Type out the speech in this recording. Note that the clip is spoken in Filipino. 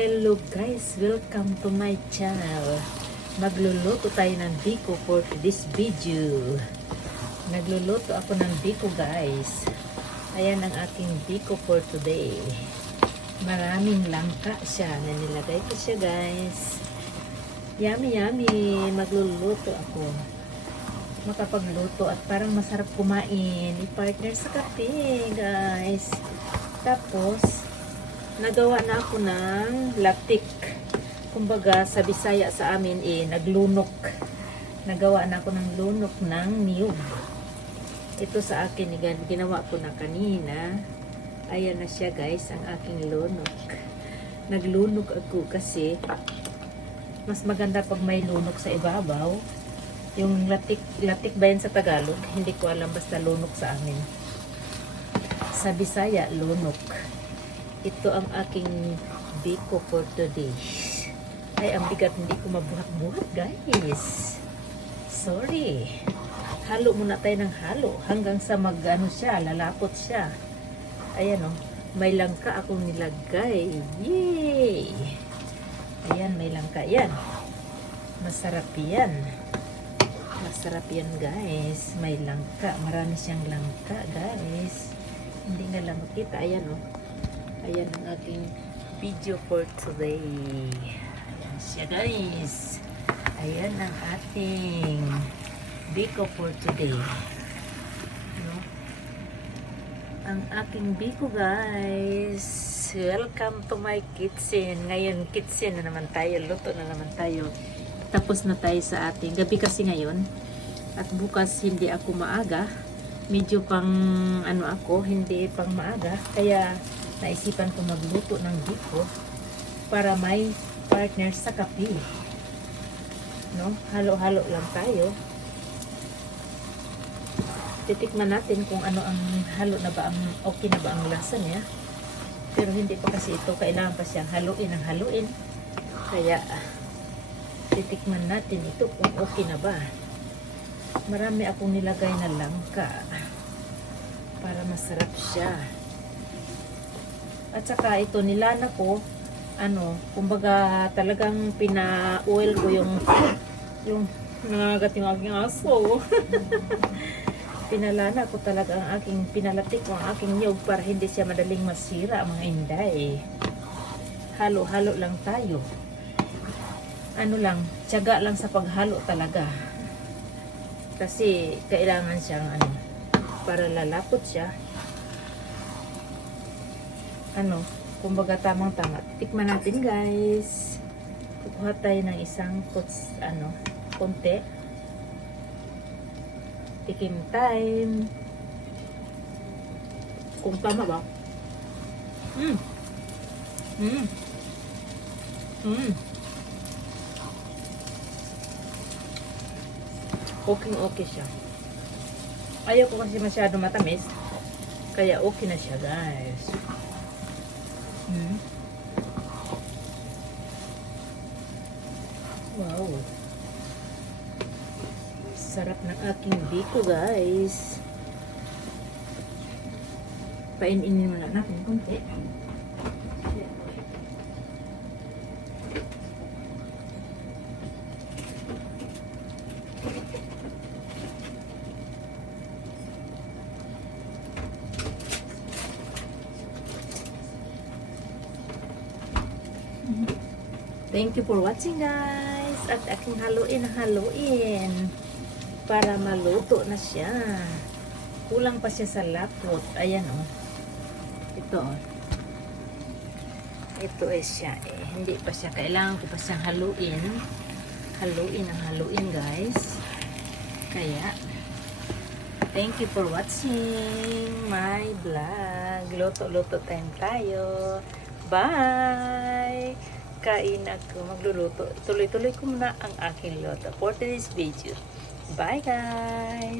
Hello guys, welcome to my channel. Magluluto tayo ng biko for this video. Nagluluto ako ng biko guys. Ayan ang aking biko for today. Maraming langka siya na nilagay ko siya guys. Yummy yummy. Magluluto ako. Makapagluto at parang masarap kumain. I-partner sa kape guys. Tapos nagawa na ako ng latik. Kumbaga sa Bisaya sa amin naglunok. Nagawa na ako ng lunok ng niyog. Ito sa akin ginawa ko na kanina. Ayan na siya guys, ang aking lunok. Naglunok ako kasi mas maganda pag may lunok sa ibabaw. Yung latik ba yan sa Tagalog? Hindi ko alam, basta lunok sa amin. Sa Bisaya, lunok. Ito ang aking biko for today. Ay, ang bigat, hindi ko mabuhat-buhat guys. Sorry. Halo muna tayo ng halo hanggang sa siya, lalapot siya. Ayan o, may langka akong nilagay. Yay! Ayan, may langka yan. Masarap yan. Masarap yan guys. May langka. Marami siyang langka guys. Hindi nga lang makita. Ayan o. Ayan ang aking video for today. Ayan siya guys. Ayan ang ating biko for today. No? Ang aking biko guys. Welcome to my kitchen. Ngayon kitchen na naman tayo. Luto na naman tayo. Tapos na tayo sa ating gabi kasi ngayon. At bukas hindi ako maaga. Medyo pang hindi pang maaga. Kaya naisipan ko magluto ng biko para may partner sa kape. No? Halo-halo lang tayo. Titikman natin kung ano ang halo na ba, okay na ba ang lasa niya. Pero hindi pa kasi ito, kailangan pa siyang haluin ng haluin. Kaya titikman natin ito kung okay na ba. Marami akong nilagay na langka para masarap siya. At saka ito nilana ko, kumbaga talagang pina-oil ko yung nangagat yung aking aso. Pinalana ko talaga pinalatik ko ang aking niyog para hindi siya madaling masira mga inday. Halo-halo lang tayo. Tiyaga lang sa paghalo talaga. Kasi kailangan siyang para lalapot siya. Kumbaga tamang-tama. Tikman natin guys. Kukuha tayo ng isang konti. Tikim time. Kung tama ba? Okay siya. Ayaw ko kasi masyado matamis. Kaya okay na siya guys. Wow. Sarap ng aking biko guys. Painin muna natin konti. Thank you for watching guys. At aking haluin para maluto na siya. Kulang pa siya sa lapot. Ayan o. Ito o. Ito ay siya hindi pa siya. Kailangan ko pa siyang haluin. Haluin guys. Kaya thank you for watching my vlog. Luto time tayo. Bye! Kain ako, magluluto. Tuloy-tuloy ko muna ang aking luto for today's video. Bye guys!